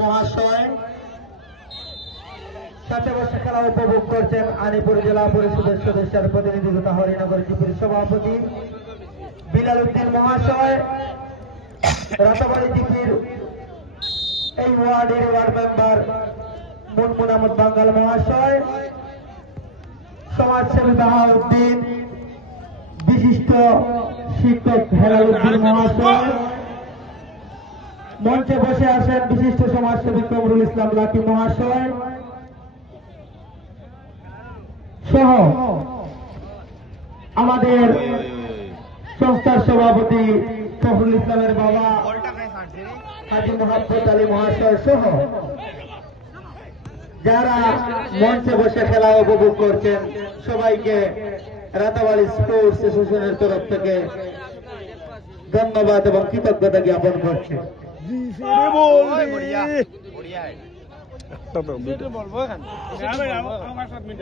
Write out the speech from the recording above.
মহাশয়, সাথে বসে খেলা উপভোগ করছেন আনিপুর জেলা পরিষদের সদস্যের প্রতিনিধি তথা হরিনগর জিপির সভাপতি বিলাল উদ্দিন মহাশয়, রাতাবাড়ি জিপির এই ওয়ার্ডের ওয়ার্ড মেম্বার মুনমুন আহমদ বাঙ্গাল মহাশয়, সমাজসেবী বাহাউদ্দিন, বিশিষ্ট শিক্ষক হেলাল উদ্দিন মহাশয়, মঞ্চে বসে আছেন বিশিষ্ট সমাজসেবী কমরুল ইসলাম লাকি মহাশয় সহ আমাদের সংস্থার সভাপতি ফখরুল ইসলামের বাবা হাজী মোহাম্মদ আলী মহাশয় সহ যারা মঞ্চে বসে খেলা উপভোগ করছেন সবাইকে রাতাবাড়ি স্পোর্টস অ্যাসোসিয়েশনের তরফ থেকে ধন্যবাদ এবং কৃতজ্ঞতা জ্ঞাপন করছে।